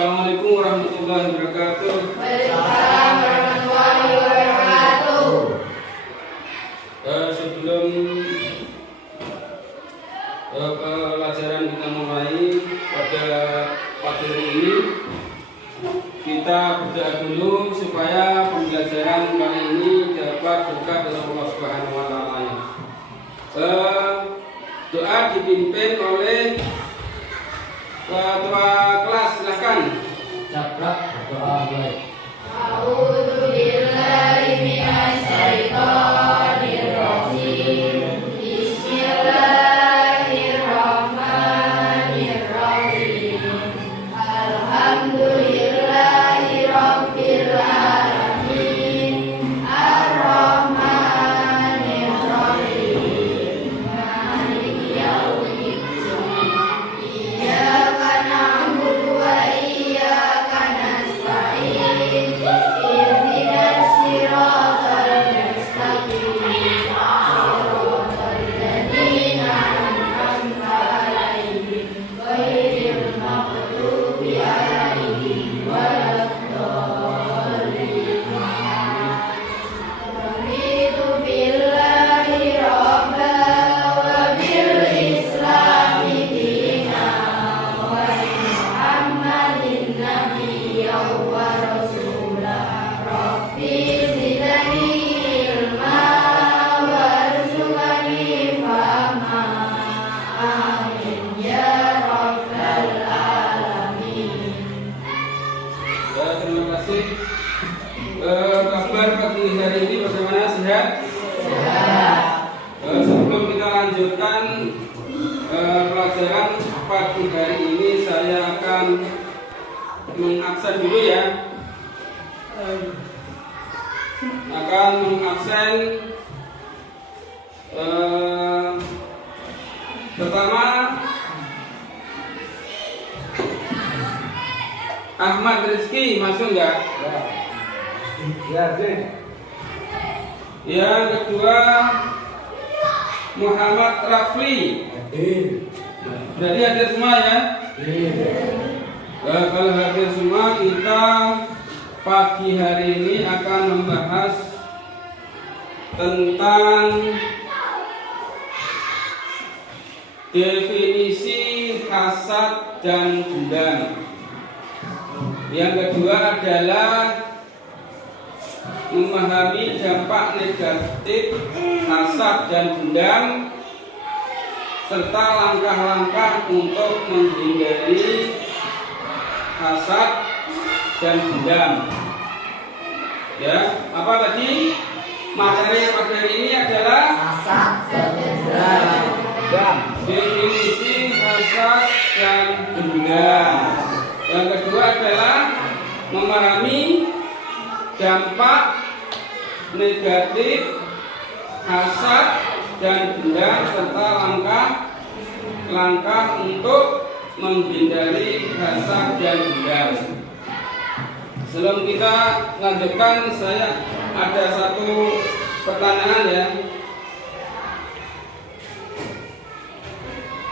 Assalamualaikum warahmatullahi wabarakatuh. Waalaikumsalam warahmatullahi wabarakatuh. Sebelum pelajaran kita mulai pada pagi hari ini, kita berdoa dulu supaya pembelajaran kali ini dapat berkah dari Allah Subhanahu wa taala. Doa dipimpin oleh ketua kelas, silakan. Caprak berdoa mulai. A'udzu billahi minasy syaithanir rajim. Bismillahirrahmanirrahim. Alhamdulillahi rabbil alamin. Ar-Rahmanir Rahim. Maliki yaumiddin. Iyyaka na'budu wa iyyaka nasta'in. Ihdinas siratal mustaqim. Siratal ladzina an'amta 'alaihim ghairil maghdubi 'alaihim waladdallin. Raditu billahi rabban wa bil islami dinan wa bi Muhammadin nabiyyan wa rasulah. Rabbi zidni ilma warzuqni fahma. Amin ya rabbal alamin. Terima kasih. Kabar pagi hari ini bagaimana, sehat? Sehat. Sebelum kita lanjutkan pelajaran pagi hari ini, saya akan mengabsen dulu ya. Akan mengabsen pertama Ahmad Rizky, masuk nggak? Ya, Zin. Yang kedua Muhammad Rafli. Hadir. Berarti hadir semua ya? Kalau hadir semua, kita pagi hari ini akan membahas tentang definisi hasad dan dendam. Yang kedua adalah memahami dampak negatif hasad dan dendam serta langkah-langkah untuk menghindari hasad dan dendam. Ya, apa tadi? Materi pada hari ini adalah Hasad dan dendam. definisi hasad dan dendam. Yang kedua adalah memahami dampak negatif hasad dan dendam serta langkah-langkah untuk menghindari hasad dan dendam. Sebelum kita lanjutkan, saya ada satu pertanyaan ya.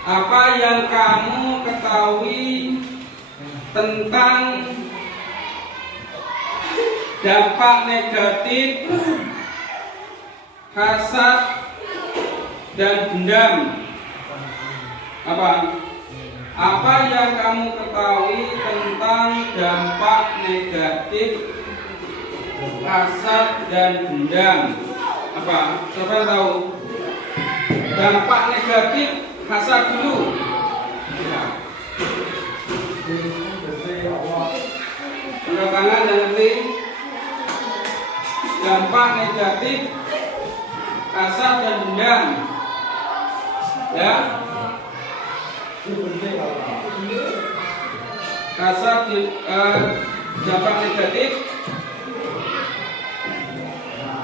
Apa yang kamu ketahui tentang dampak negatif hasad dan dendam? Apa yang kamu ketahui tentang dampak negatif hasad dan dendam? Apa? Siapa yang tahu? Dampak negatif hasad dulu. Angkat tangan yang ngerti dampak negatif hasad dan dendam. Ya. Hasad dampak negatif.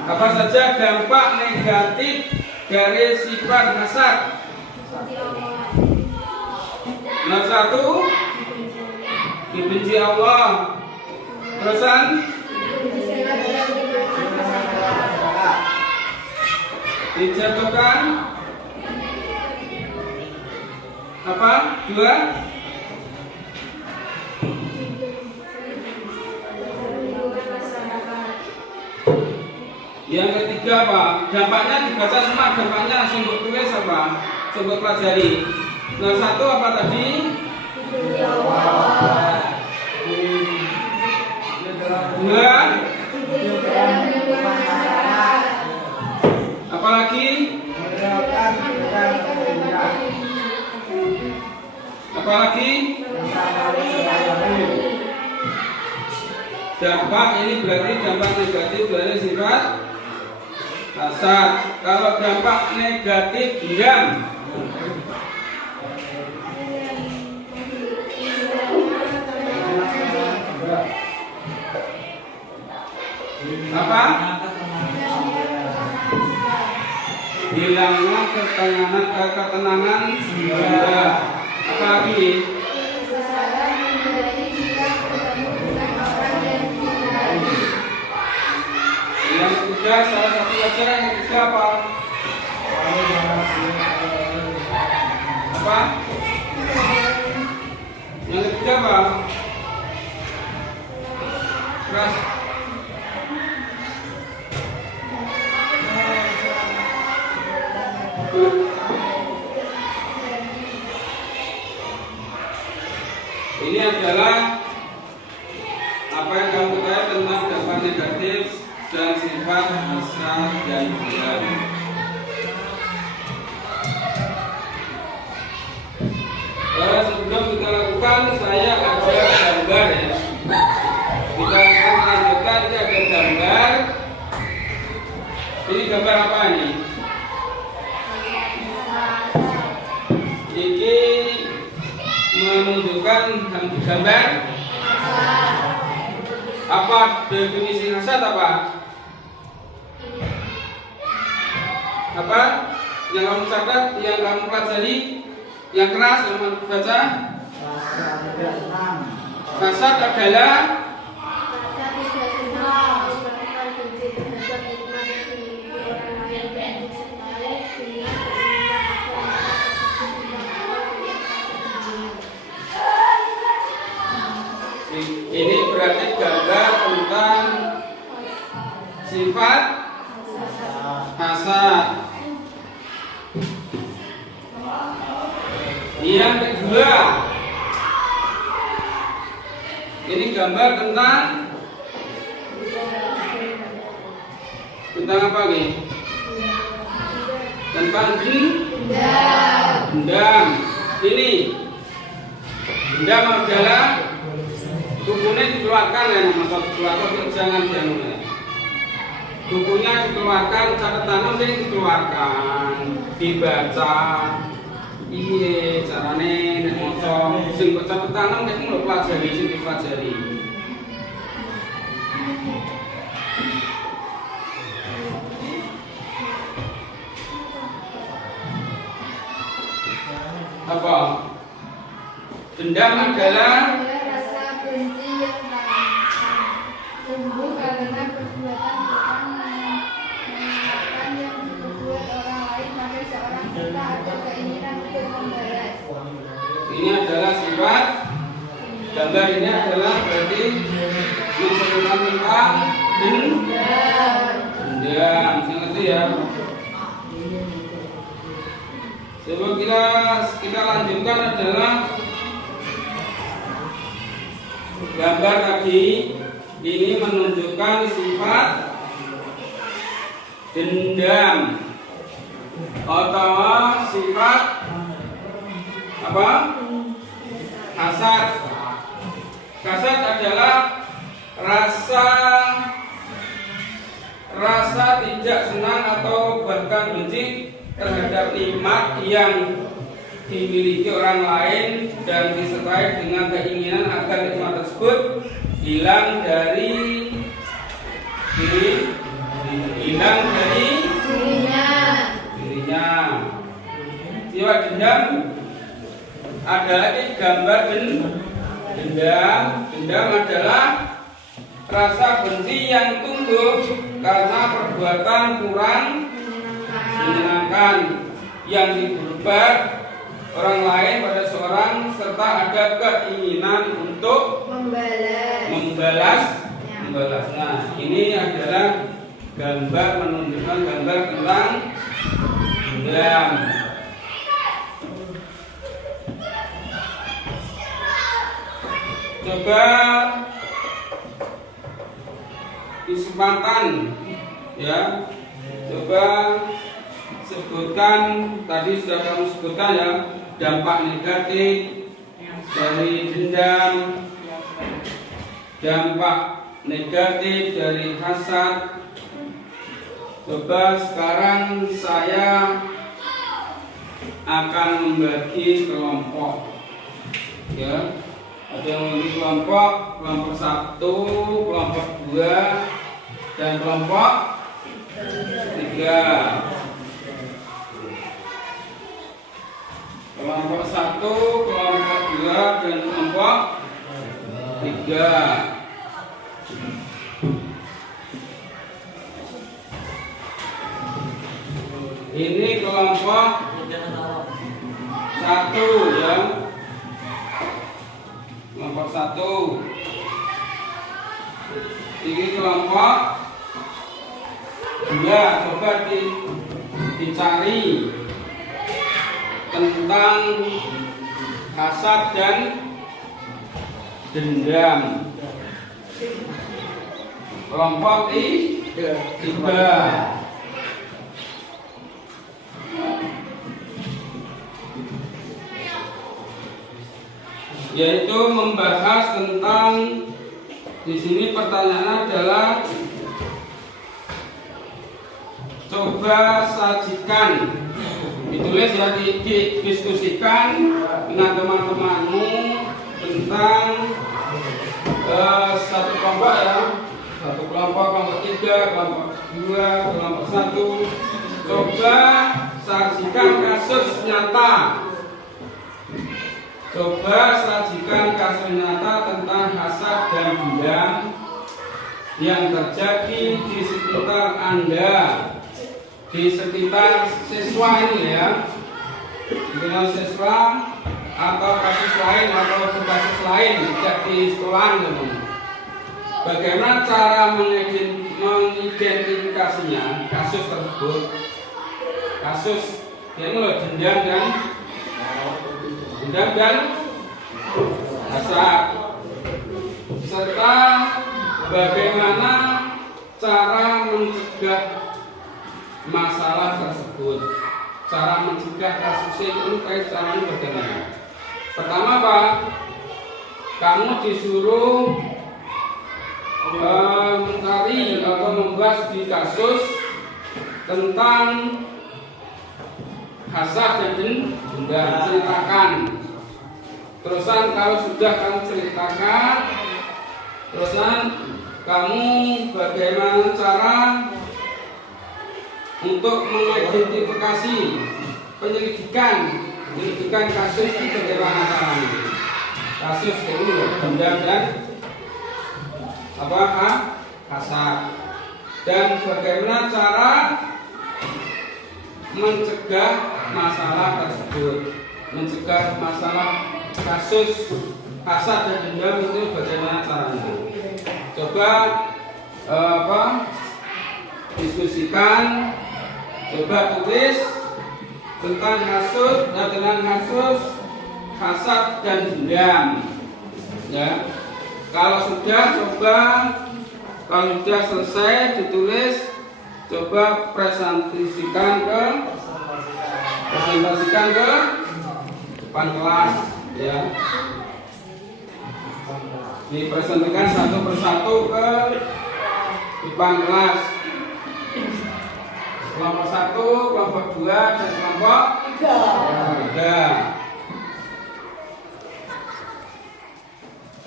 Apa saja dampak negatif dari sifat hasad? Nomor satu, dibenci Allah. Terusan, dijatuhkan. Apa? Dua, Yang ketiga apa? Dampaknya dibaca semua, dampaknya sumber tulis apa? Sumber pelajari. Nah, satu apa tadi? Dua. Apalagi? Apalagi? Dampak ini berarti dampak negatif dari sifat hasad. Kalau dampak negatif diam. Apa? Hilangnya ketenangan jiwa. Apa lagi? Yang ketiga, salah satu pelajaran yang ketiga apa? Apa? Yang ketiga apa? Keras. Ini adalah apa yang kamu ketahui tentang dampak negatif dan sifat hasad dan dendam. Sebelum kita lakukan, saya ada gambar ya. Kita akan lanjutkan, ini ada gambar. Ini gambar apa ini? Ini menunjukkan gambar apa definisi hasad apa? Apa yang kamu catat, yang kamu pelajari, yang keras yang kamu baca? Hasad adalah ini berarti gambar tentang sifat hasad. Yang kedua, ini gambar tentang apa nih? Tentang dendam. Ini dendam adalah bukunya dikeluarkan ya, masa dikeluarkan jangan diambil. Bukunya dikeluarkan, catatan yang dikeluarkan, dibaca. Iya, carane nek maca sing kok catatan nek mung pelajari sing dipelajari. Apa? Dendam adalah rasa benci yang tumbuh karena perbuatan orang mengingatkan yang diperbuat orang lain pada seorang serta ada keinginan untuk membalas. ini adalah sifat. Gambar ini adalah berarti menceritakan tentang dendam. Sangat ya. Sebelum kita lanjutkan adalah gambar tadi. Ini menunjukkan sifat dendam atau sifat apa? Hasad. Hasad adalah rasa tidak senang atau bahkan benci terhadap nikmat yang dimiliki orang lain dan disertai dengan keinginan agar nikmat tersebut hilang dari dirinya. Sifat dendam ada lagi gambar dendam. Dendam adalah rasa benci yang tumbuh karena perbuatan kurang menyenangkan yang diperbuat orang lain pada seorang serta ada keinginan untuk membalasnya. Ini adalah gambar menunjukkan gambar tentang dendam. Coba kesempatan ya, coba sebutkan, tadi sudah kamu sebutkan ya, dampak negatif dari dendam, dampak negatif dari hasad. Coba sekarang saya akan membagi kelompok ya. Ada yang membagi kelompok 1, kelompok 2, dan kelompok 3. Kelompok 1, kelompok 2, dan kelompok 3. Ini kelompok 1 ya. Kelompok 1. Ini kelompok 2. Coba dicari tentang hasad dan dendam. Kelompok 3. Yaitu membahas tentang, di sini pertanyaannya adalah coba sajikan, ditulis ya, didiskusikan dengan teman-temanmu tentang satu kelompok ya, satu kelompok, kelompok 3, kelompok 2, kelompok 1. Coba sajikan kasus nyata. Coba sajikan kasus nyata tentang hasad dan dendam yang terjadi di sekitar Anda, di sekitar siswa ini ya, dengan siswa atau kasus lain atau kasus lain tidak di sekolah. Bagaimana cara mengidentifikasinya kasus tersebut? Kasus ini loh, dendam dan hasad, serta bagaimana cara mencegah masalah tersebut, cara mencegah kasus itu caranya bagaimana? Pertama Pak, kamu disuruh mencari atau membahas di kasus tentang hasad dan dendam, ceritakan. Terusan kalau sudah kamu ceritakan, terusan kamu bagaimana cara untuk mengidentifikasi penyelidikan kasus itu, bagaimana caranya? Kasus itu dendam dan hasad, dan bagaimana cara mencegah masalah tersebut, mencegah masalah kasus hasad dan dendam itu bagaimana caranya? Coba diskusikan, coba tulis tentang kasus hasad dan dendam ya. Kalau sudah selesai ditulis, coba presentasikan ke depan kelas ya. Dipresentasikan satu persatu ke depan kelas. Kelompok 1, kelompok 2, dan kelompok 3.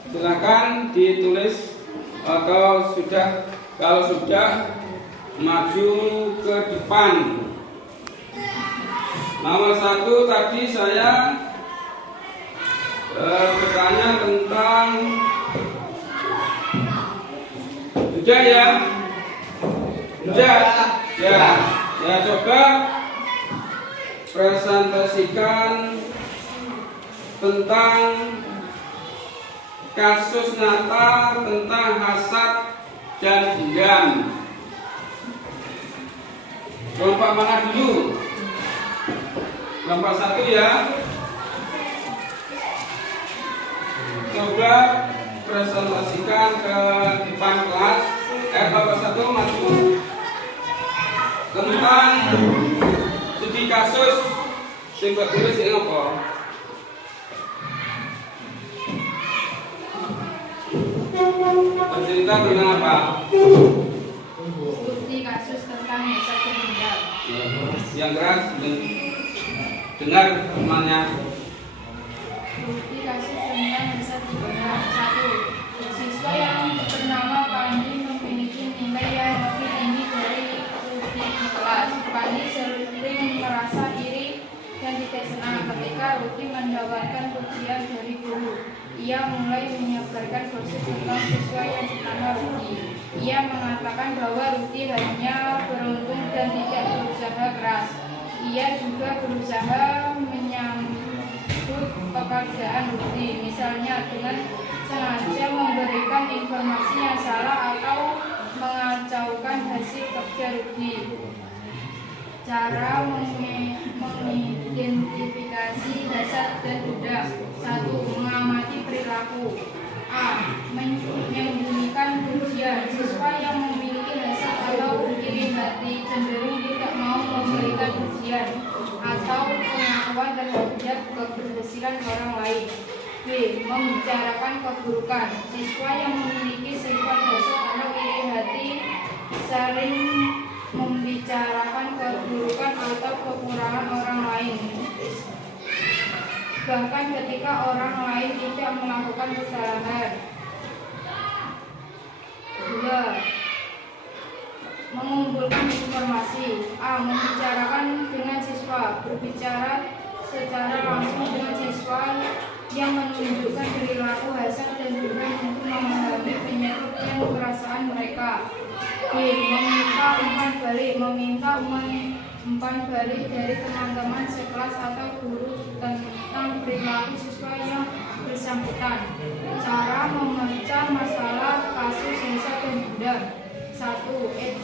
Silakan ditulis atau kalau sudah maju ke depan. Nomor 1 tadi saya bertanya tentang, sudah ya? Sudah ya, coba presentasikan tentang kasus nyata tentang hasad dan dendam. Kelompok mana dulu? Kelompok 1 ya. Coba presentasikan ke depan kelas. Kelompok 1 maju. Tentang studi kasus sing guru sing apa? Bercerita tentang apa? Studi kasus tentang hasad dan dendam. Yang keras dengar temannya. Studi kasus tentang hasad dan dendam. 1. Siswa yang bernama Pandi memiliki nilai yang lebih tinggi dari Ruti di kelas. Pandi sering merasa iri dan tidak senang ketika Ruti mendapatkan pujian dari guru. Ia mulai menyebarkan gosip tentang siswa yang bernama Ruti. Ia mengatakan bahwa Ruti hanya beruntung dan tidak berusaha keras. Ia juga berusaha menyambut pekerjaan Ruti, misalnya dengan sengaja memberikan informasi yang salah atau mengacaukan hasil kerja Ruti. Cara mengidentifikasi hasad dan dendam. 1. Mengamati perilaku. A. Menyembunyikan pujian. Siswa yang memiliki hasad atau iri hati cenderung tidak mau memberikan pujian atau pengakuan terhadap keberhasilan orang lain. B. Membicarakan keburukan. Siswa yang memiliki sifat hasad atau iri hati sering membicarakan keburukan atau kekurangan orang lain, bahkan ketika orang lain tidak melakukan kesalahan. 2. Mengumpulkan informasi. A. Membicarakan dengan siswa. Berbicara secara langsung dengan siswa yang menunjukkan perilaku hasad dan dendam untuk memahami penyebab dan perasaan mereka. B. Meminta umpan balik dari teman-teman sekelas atau guru tentang perilaku siswa yang bersangkutan. Cara memecah masalah kasus hasad dan dendam. 1.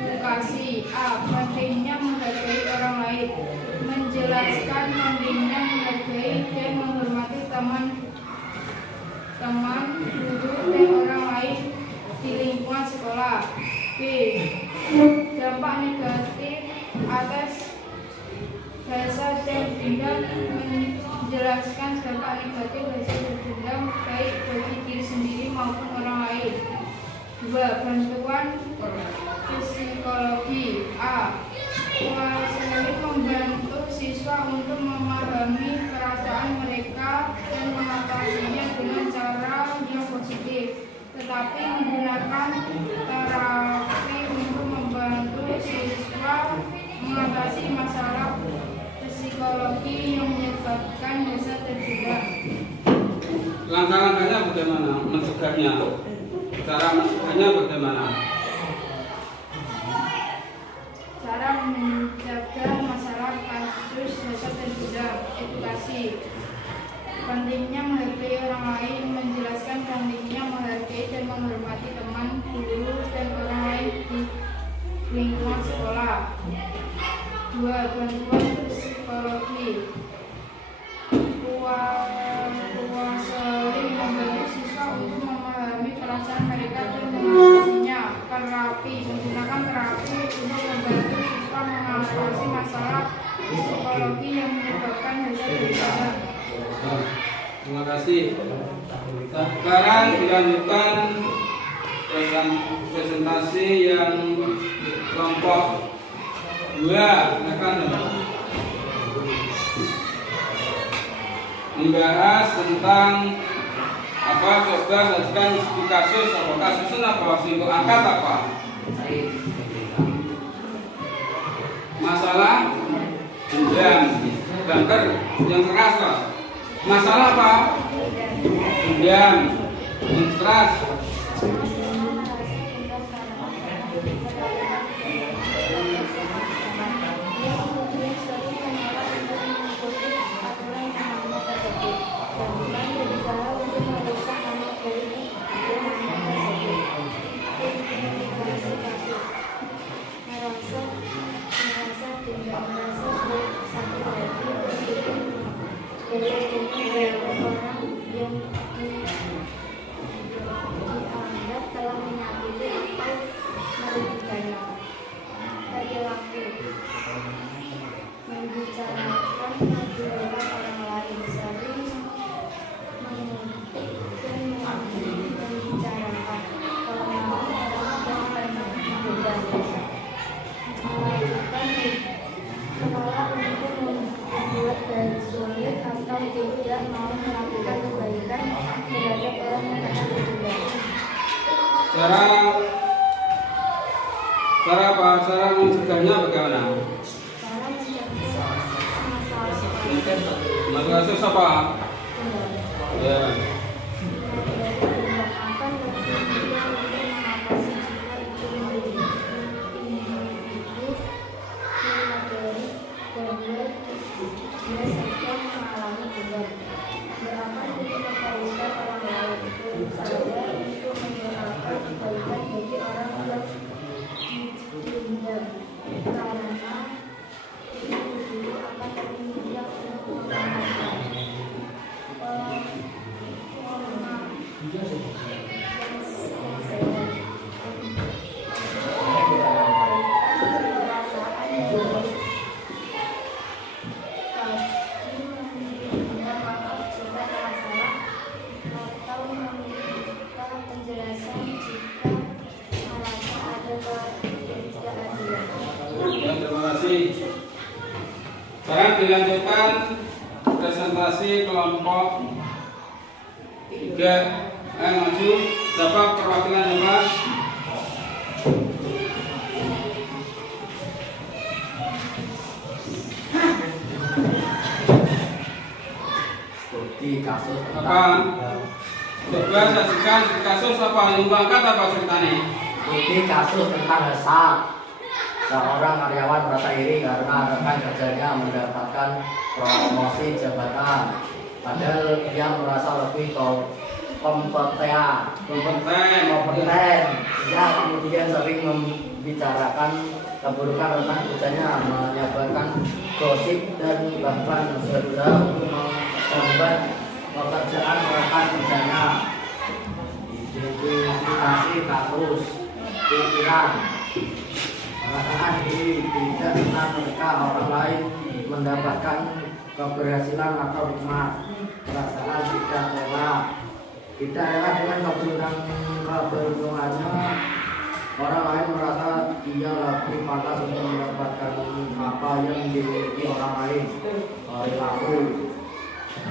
Edukasi. A. Pentingnya menghargai orang lain. Menjelaskan pentingnya menghargai dan menghormati teman, guru, dan orang lain di lingkungan sekolah. B. Dampak negatif atas hasad dan dendam. Menjelaskan dampak negatif hasad dan dendam baik bagi diri sendiri maupun orang lain. 2. Bantuan psikologi. A. Konseling membantu siswa untuk memahami perasaan mereka dan mengatasinya dengan cara yang positif, tetapi menggunakan terapi untuk membantu siswa mengatasi masalah psikologi yang menyebabkan hasad dan dendam. Langkah-langkahnya bagaimana? Mencegahnya. Cara mencegahnya bagaimana? Cara mencegah masalah kasus hasad dan dendam. Edukasi. Pentingnya menghargai orang lain. Menjelaskan pentingnya menghargai dan menghormati teman, guru, dan orang lain di lingkungan sekolah. 2. Bantuan psikologi. Konseling membantu siswa untuk memahami perasaan mereka dan mengatasinya. Terapi. Menggunakan terapi untuk membantu siswa mengatasi masalah psikologi yang menyebabkan hasad dan dendam. Terima kasih. Sekarang dilanjutkan presentasi yang kelompok 2 membahas tentang apa? Coba sajikan studi kasus. Apa kasusnya apa? Singgung angkat apa? Masalah dendam. Bangker yang keras Pak. Masalah apa? Dendam yang keras. Cara mencegahnya bagaimana? Cara mencegah masalah Kasus apa? Ya. akan lebih mudah untuk mengatasi jika itu individu menyadari bahwa dia sedang mengalami beban. Gerakan untuk kebaikan orang lain berusaha untuk mendoakan kebaikan bagi orang yang diundang, karena individu akan lebih mudah untuk mengamalkan. Ya, terima kasih. Sekarang dilanjutkan presentasi kelompok 3. Maju. Siapa perwakilan Pak? Studi kasus Apa? Coba saksikan kasus apa yang diangkat apa ceritanya? Studi kasus tentang Hasad. Seorang karyawan merasa iri karena rekan kerjanya mendapatkan promosi jabatan, padahal dia merasa lebih kompeten. Dia kemudian sering membicarakan keburukan rekan kerjanya, menyebarkan gosip dan bahkan berusaha untuk menghambat pekerjaan rekan kerjanya. Identifikasi kasus pikiran. Perasaan diri tidak pernah mereka orang lain mendapatkan keberhasilan atau nikmat. Perasaan tidak rela dengan keberuntungannya. Orang lain merasa dia lebih pantas untuk mendapatkan apa yang dimiliki orang lain. Perilaku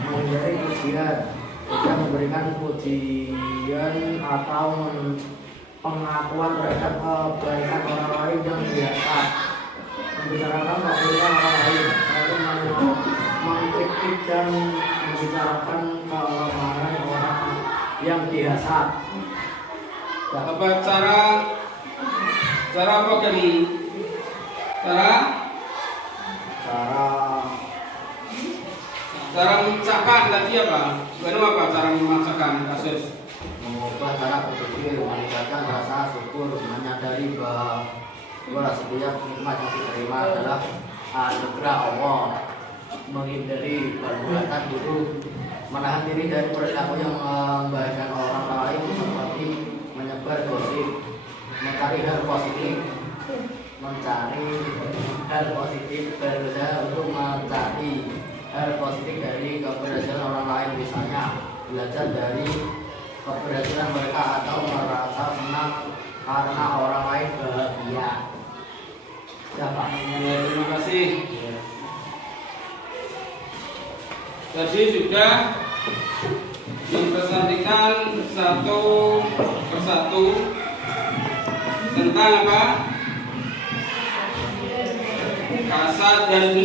menghindari pujian, tidak memberikan pujian atau pengakuan terhadap kebaikan orang lain yang biasa, membicarakan keburukan orang lain, selalu mengkritik dan membicarakan kelemahan orang yang dihasad. Apa cara apa kali? Cara memecahkan tadi apa? Bagaimana apa cara memecahkan kasus? Mengubah cara berpikir, meningkatkan rasa syukur, menyadari bahwa setiap nikmat yang diterima adalah anugerah Allah, menghindari perbuatan buruk, menahan diri dari perilaku yang membahayakan orang lain seperti menyebar gosip, mencari hal positif, berusaha untuk mencari hal positif dari keberhasilan orang lain, misalnya belajar dari keberhasilan mereka atau merasa senang karena orang lain bahagia. Siapa? Terima kasih. Tadi sudah mempresentasikan satu persatu tentang apa? Hasad dan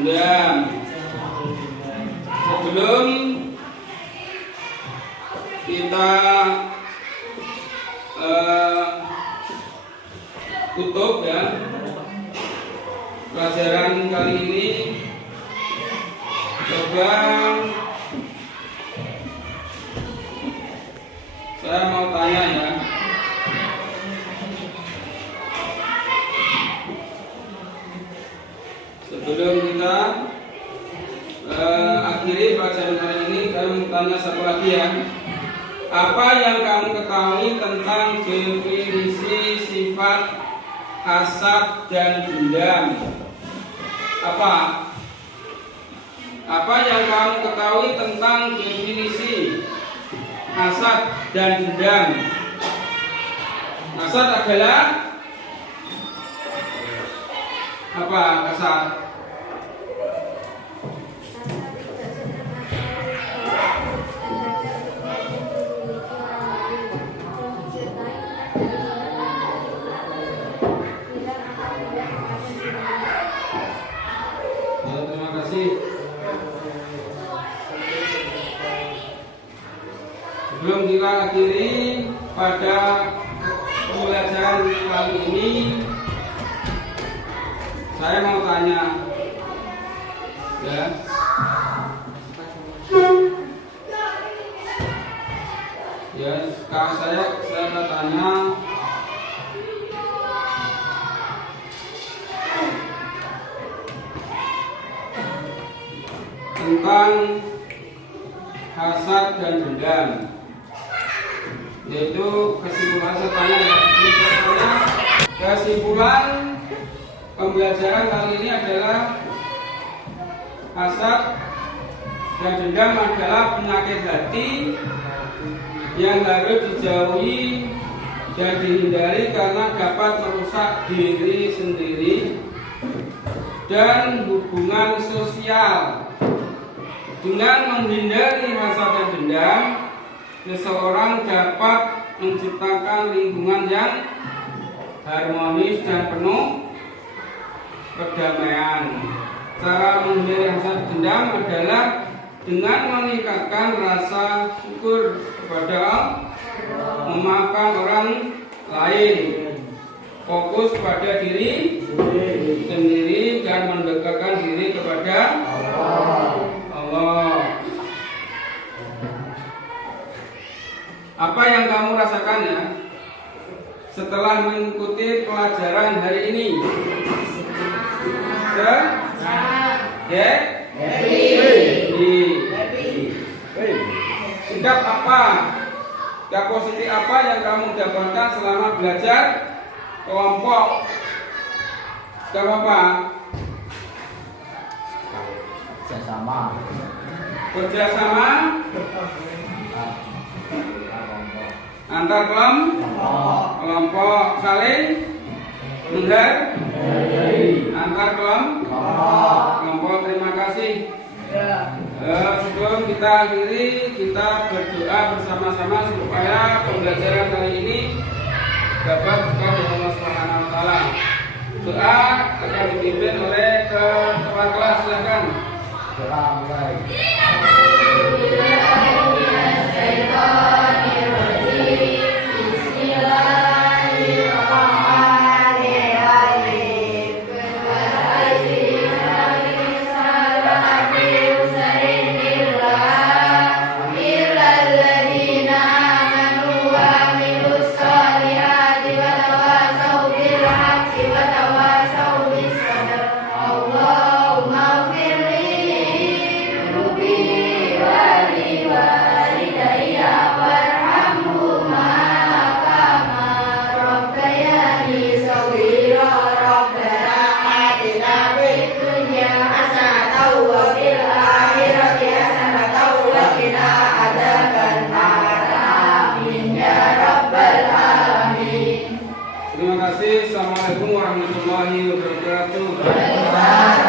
dendam. Sebelum kita tutup ya pelajaran kali ini, coba saya mau tanya ya, sebelum kita akhiri pelajaran kali ini, kami tanya satu lagi ya. Apa yang kamu ketahui tentang definisi sifat hasad dan dendam? Apa yang kamu ketahui tentang definisi hasad dan dendam? Hasad adalah apa? Hasad pada pembelajaran kali ini saya mau tanya, ya. Ya, sekarang saya mau tanya tentang hasad dan dendam. Yaitu kesimpulan saya tanya, kesimpulan pembelajaran kali ini adalah hasad dan dendam adalah penyakit hati yang harus dijauhi dan dihindari karena dapat merusak diri sendiri dan hubungan sosial. Dengan menghindari hasad dan dendam, seseorang dapat menciptakan lingkungan yang harmonis dan penuh perdamaian. Cara menghindari hasad dan dendam adalah dengan meningkatkan rasa syukur kepada Allah, memaafkan orang lain, fokus pada diri sendiri dan mendekatkan diri kepada Allah. Apa yang kamu rasakan ya setelah mengikuti pelajaran hari ini? Sikap apa? Sikap positif apa yang kamu dapatkan selama belajar kelompok? Sikap apa? Kerjasama antar kelompok, saling menghargai antar kelompok. Terima kasih. Sebelum kita akhiri, kita berdoa bersama-sama supaya pembelajaran kali ini dapat berkah dari Allah Subhanahu wa taala. Doa akan dipimpin oleh kepala kelas, silakan. Terima kasih. Assalamualaikum warahmatullahi wabarakatuh.